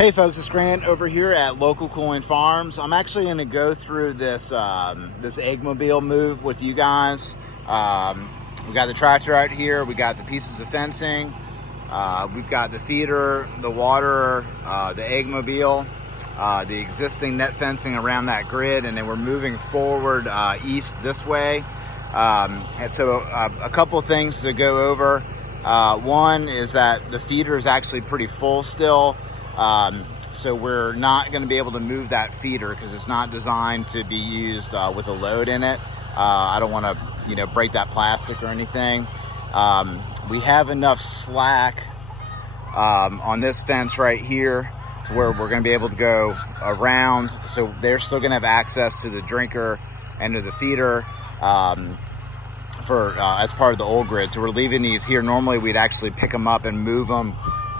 Hey folks, it's Grant over here at Local Cooling Farms. I'm actually going to go through this this eggmobile move with you guys. We got the tractor out here, we got the pieces of fencing, we've got the feeder, the water, the eggmobile, the existing net fencing around that grid, and then we're moving forward east this way. And so a couple things to go over. One is that the feeder is actually pretty full still. So we're not going to be able to move that feeder because it's not designed to be used with a load in it. I don't want to, break that plastic or anything. We have enough slack on this fence right here to where we're going to be able to go around. So they're still going to have access to the drinker and to the feeder as part of the old grid. So we're leaving these here. Normally we'd actually pick them up and move them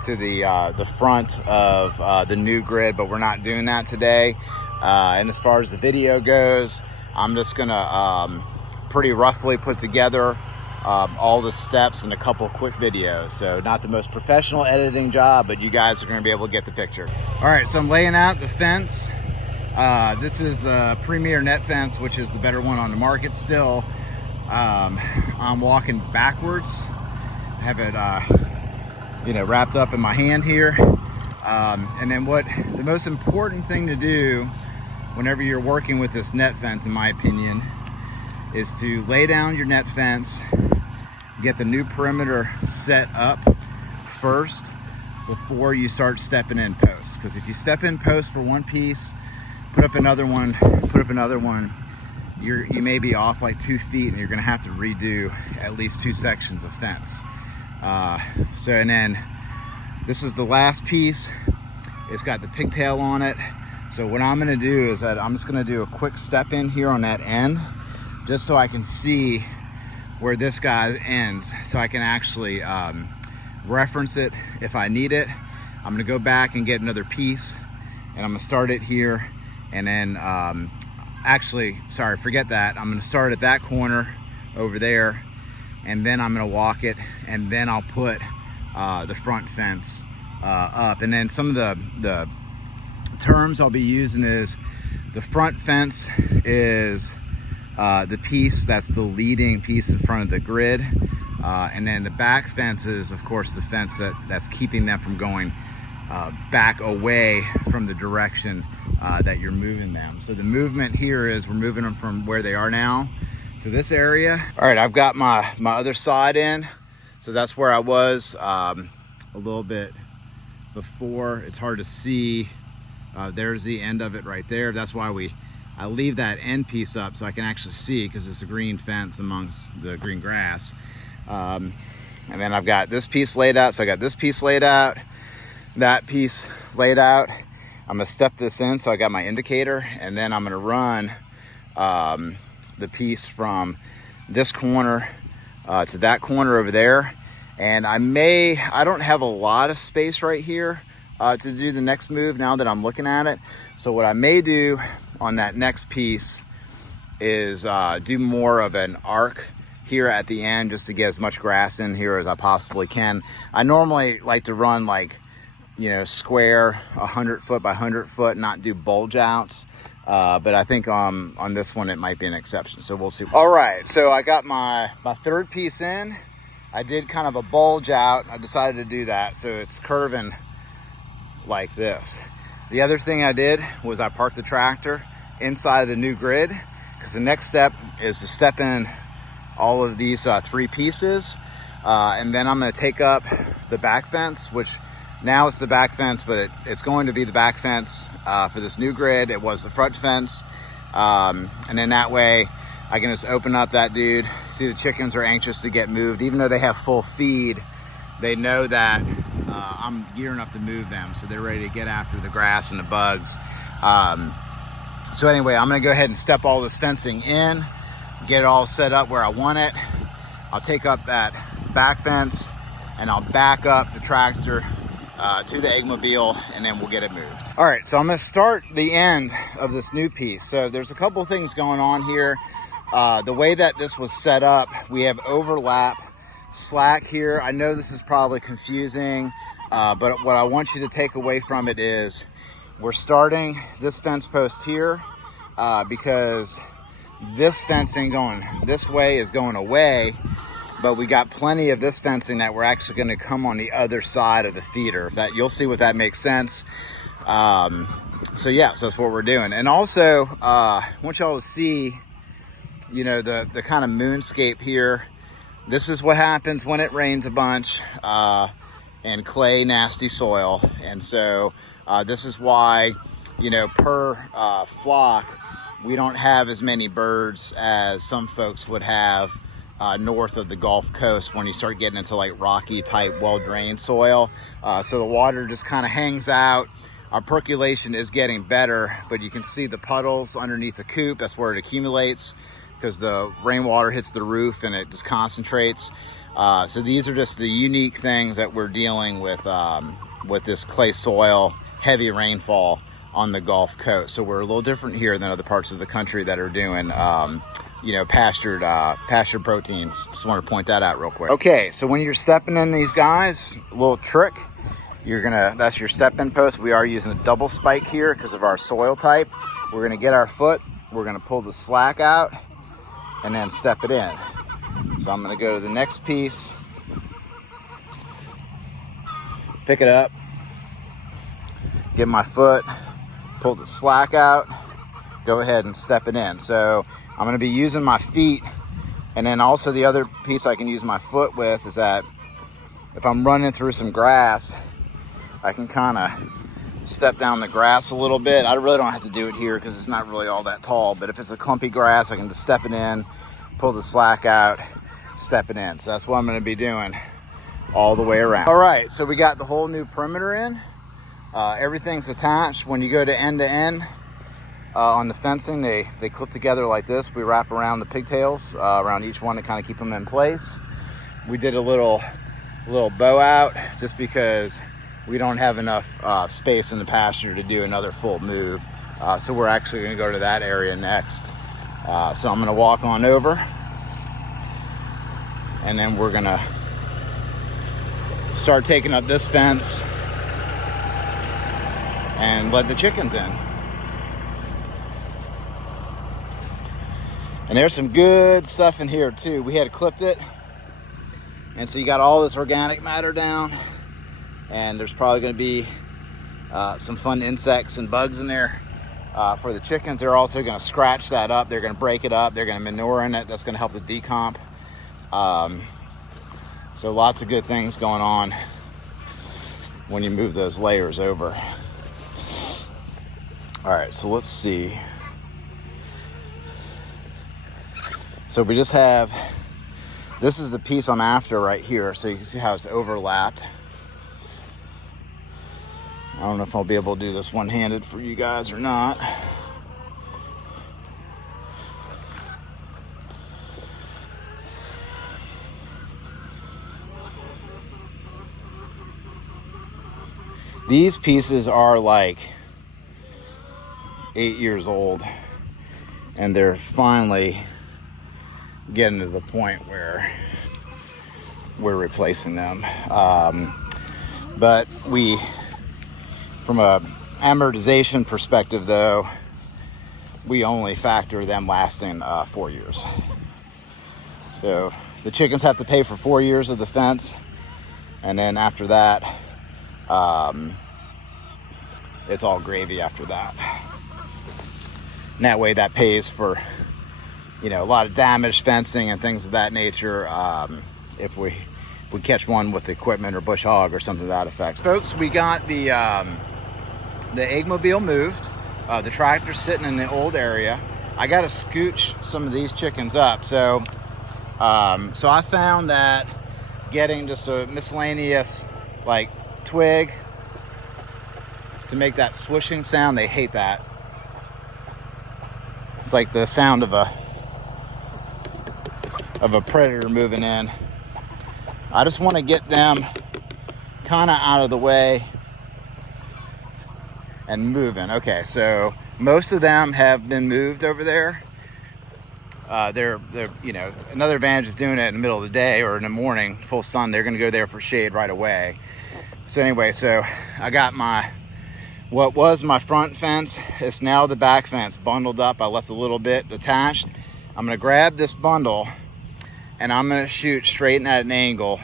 to the front of the new grid, but we're not doing that today. And as far as the video goes, I'm just gonna pretty roughly put together all the steps in a couple quick videos. So not the most professional editing job, but you guys are gonna be able to get the picture. All right, so I'm laying out the fence. This is the Premier Net Fence, which is the better one on the market still. I'm walking backwards. I have it wrapped up in my hand here. And then the most important thing to do whenever you're working with this net fence, in my opinion, is to lay down your net fence, get the new perimeter set up first before you start stepping in post. Because if you step in post for one piece, put up another one, you may be off like 2 feet and you're gonna have to redo at least 2 sections of fence. And then this is the last piece. It's got the pigtail on it. So what I'm gonna do is that I'm just gonna do a quick step in here on that end, just so I can see where this guy ends, so I can actually reference it if I need it. I'm gonna go back and get another piece, and I'm gonna start it here, and then forget that. I'm gonna start at that corner over there, and then I'm gonna walk it, and then I'll put the front fence up. And then some of the terms I'll be using is the front fence is the piece that's the leading piece in front of the grid, and then the back fence is, of course, the fence that's keeping them from going back away from the direction that you're moving them. So the movement here is we're moving them from where they are now to this area. All right, I've got my other side in. So that's where I was a little bit before. It's hard to see. There's the end of it right there. That's why I leave that end piece up so I can actually see, because it's a green fence amongst the green grass. And then I've got this piece laid out. So I got this piece laid out, that piece laid out. I'm gonna step this in, so I got my indicator, and then I'm gonna run the piece from this corner to that corner over there. And I don't have a lot of space right here to do the next move now that I'm looking at it. So what I may do on that next piece is do more of an arc here at the end, just to get as much grass in here as I possibly can. I normally like to run square 100 foot by 100 foot, not do bulge outs. But I think on this one, it might be an exception. So we'll see. All right, so I got my third piece in. I did kind of a bulge out. I decided to do that, so it's curving like this. The other thing I did was I parked the tractor inside of the new grid, because the next step is to step in all of these 3 pieces. And then I'm gonna take up the back fence, which now it's the back fence, but it's going to be the back fence for this new grid. It was the front fence. And then that way I can just open up that dude. See, the chickens are anxious to get moved. Even though they have full feed, they know that I'm gearing up to move them. So they're ready to get after the grass and the bugs. So anyway, I'm gonna go ahead and step all this fencing in, get it all set up where I want it. I'll take up that back fence and I'll back up the tractor to the eggmobile, and then we'll get it moved. All right, so I'm gonna start the end of this new piece. So there's a couple of things going on here. The way that this was set up, we have overlap slack here. I know this is probably confusing. But what I want you to take away from it is we're starting this fence post here because this fencing going this way is going away, but we got plenty of this fencing that we're actually going to come on the other side of the feeder. If that, you'll see what that makes sense. So yeah, so that's what we're doing. And also, I want y'all to see, you know, the kind of moonscape here. This is what happens when it rains a bunch and clay, nasty soil. And so this is why, you know, per flock, we don't have as many birds as some folks would have north of the Gulf Coast when you start getting into like rocky type, well-drained soil. So the water just kind of hangs out. Our percolation is getting better, but you can see the puddles underneath the coop. That's where it accumulates because the rainwater hits the roof and it just concentrates. So these are just the unique things that we're dealing with this clay soil, heavy rainfall on the Gulf Coast. So we're a little different here than other parts of the country that are doing, you know, pastured proteins. Just want to point that out real quick. Okay, so when you're stepping in these guys, a little trick. That's your step-in post. We are using a double spike here because of our soil type. We're gonna get our foot, we're gonna pull the slack out and then step it in. So I'm gonna go to the next piece, pick it up, get my foot, pull the slack out, go ahead and step it in. So I'm gonna be using my feet, and then also the other piece I can use my foot with is that if I'm running through some grass, I can kind of step down the grass a little bit. I really don't have to do it here because it's not really all that tall, but if it's a clumpy grass, I can just step it in, pull the slack out, step it in. So that's what I'm going to be doing all the way around. All right, so we got the whole new perimeter in. Everything's attached. When you go to end on the fencing, they clip together like this. We wrap around the pigtails around each one to kind of keep them in place. We did a little bow out just because we don't have enough space in the pasture to do another full move. So we're actually going to go to that area next. So I'm going to walk on over, and then we're going to start taking up this fence and let the chickens in. And there's some good stuff in here too. We had clipped it, and so you got all this organic matter down, and there's probably going to be some fun insects and bugs in there for the chickens. They're also going to scratch that up. They're going to break it up. They're going to manure in it. That's going to help the decomp. So lots of good things going on when you move those layers over. All right, so let's see. So we just have, this is the piece I'm after right here. So you can see how it's overlapped. I don't know if I'll be able to do this one-handed for you guys or not. These pieces are like 8 years old, and they're finally getting to the point where we're replacing them. But from a amortization perspective though, we only factor them lasting 4 years. So the chickens have to pay for 4 years of the fence, and then after that, it's all gravy after that. And that way that pays for, you know, a lot of damaged fencing and things of that nature if we catch one with equipment or bush hog or something to that effect. Folks, we got the egg mobile moved. The tractor's sitting in the old area. I got to scooch some of these chickens up. So I found that getting just a miscellaneous like twig to make that swooshing sound, they hate that. It's like the sound of a predator moving in. I just want to get them kind of out of the way and moving. Okay, so most of them have been moved over there. They're you know, another advantage of doing it in the middle of the day or in the morning, full sun, they're going to go there for shade right away. So anyway, so I got what was my front fence. It's now the back fence bundled up. I left a little bit attached. I'm gonna grab this bundle and I'm gonna shoot straight at an angle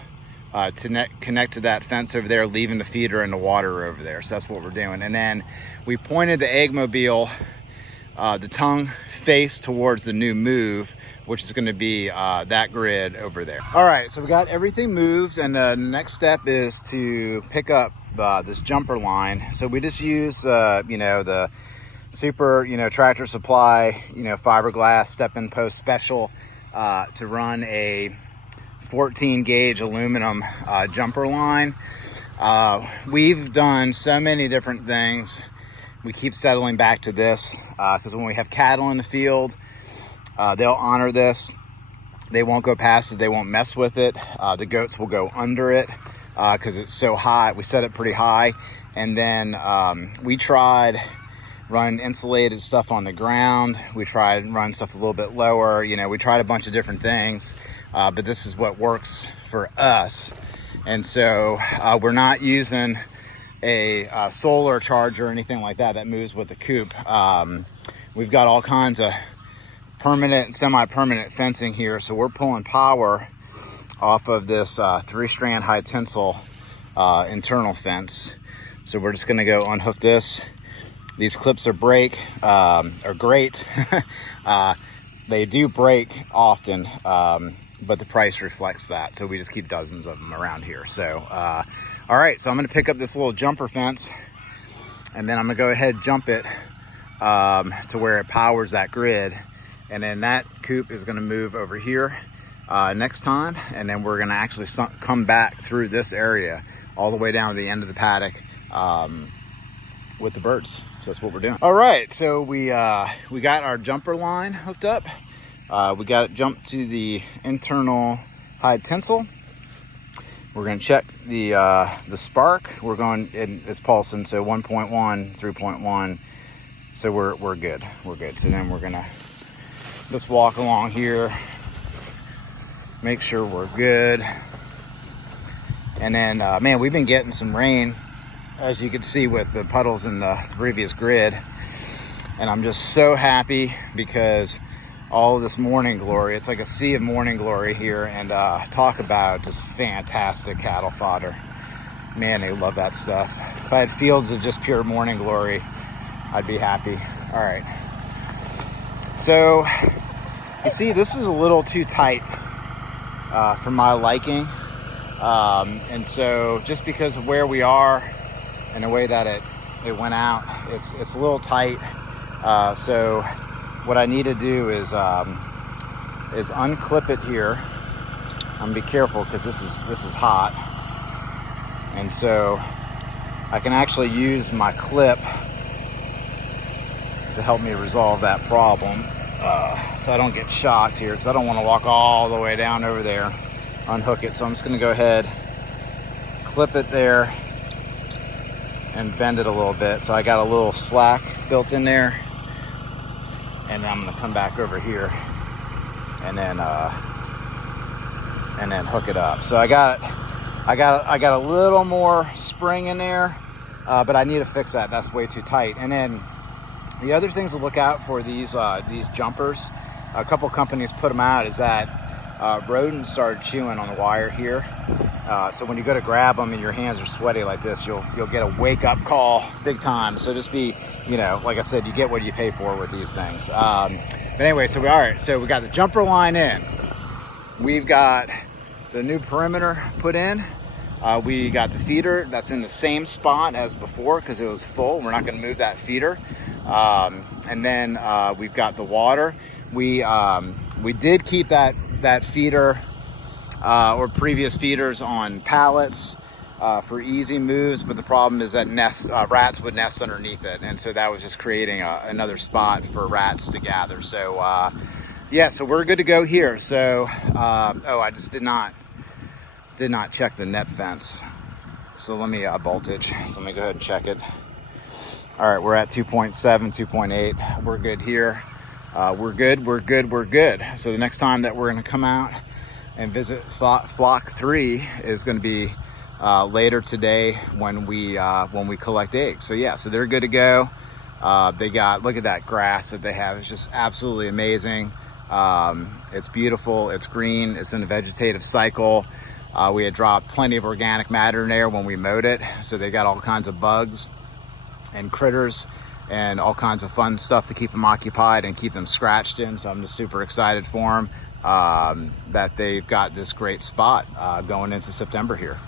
to connect to that fence over there, leaving the feeder and the water over there. So that's what we're doing. And then we pointed the eggmobile, the tongue face towards the new move, which is going to be that grid over there. All right, so we got everything moved, and the next step is to pick up this jumper line. So we just use the super Tractor Supply fiberglass step-in post special to run a 14 gauge aluminum jumper line. We've done so many different things. We keep settling back to this because when we have cattle in the field, they'll honor this. They won't go past it. They won't mess with it. The goats will go under it because it's so high. We set it pretty high. And then we tried run insulated stuff on the ground. We tried and run stuff a little bit lower. We tried a bunch of different things, but this is what works for us. And so we're not using a solar charger or anything like that that moves with the coop. We've got all kinds of permanent and semi-permanent fencing here, so we're pulling power off of this 3-strand high tensile internal fence. So we're just going to go unhook this. These clips are great. They do break often, but the price reflects that. So we just keep dozens of them around here. So all right, so I'm going to pick up this little jumper fence, and then I'm going to go ahead and jump it to where it powers that grid. And then that coop is going to move over here next time, and then we're going to actually come back through this area all the way down to the end of the paddock with the birds. So that's what we're doing. All right, so we got our jumper line hooked up. We got it jumped to the internal high tensile. We're going to check the spark. We're going, it's pulsing, so 1.1, 3.1. So we're good. We're good. So then we're going to just walk along here, make sure we're good. And then, man, we've been getting some rain, as you can see with the puddles in the previous grid. And I'm just so happy because all of this morning glory, it's like a sea of morning glory here. And talk about just fantastic cattle fodder. Man, they love that stuff. If I had fields of just pure morning glory, I'd be happy. All right. So you see, this is a little too tight for my liking. And so just because of where we are and the way that it went out, it's a little tight. So what I need to do is unclip it here. I'm gonna be careful because this is hot. And so I can actually use my clip to help me resolve that problem. So I don't get shocked here, because I don't want to walk all the way down over there, unhook it. So I'm just going to go ahead, clip it there, and bend it a little bit. So I got a little slack built in there, and then I'm going to come back over here and then hook it up. So I got a little more spring in there, but I need to fix that. That's way too tight. And then the other things to look out for these jumpers, a couple companies put them out, is that rodents started chewing on the wire here. So when you go to grab them and your hands are sweaty like this, you'll get a wake up call big time. So just be, like I said, you get what you pay for with these things. But anyway, so we got the jumper line in. We've got the new perimeter put in. We got the feeder that's in the same spot as before because it was full. We're not going to move that feeder. And then we've got the water. We did keep that feeder or previous feeders on pallets for easy moves, but the problem is that rats would nest underneath it, and so that was just creating another spot for rats to gather. So yeah, so we're good to go here. So I just did not check the net fence. So let me voltage. So let me go ahead and check it. All right, we're at 2.7, 2.8. We're good here. We're good. So the next time that we're going to come out and visit flock 3 is going to be later today when we collect eggs. So yeah, so they're good to go. They got, look at that grass that they have. It's just absolutely amazing. It's beautiful, it's green, it's in a vegetative cycle. We had dropped plenty of organic matter in there when we mowed it, so they got all kinds of bugs and critters and all kinds of fun stuff to keep them occupied and keep them scratched in. So I'm just super excited for them, that they've got this great spot going into September here.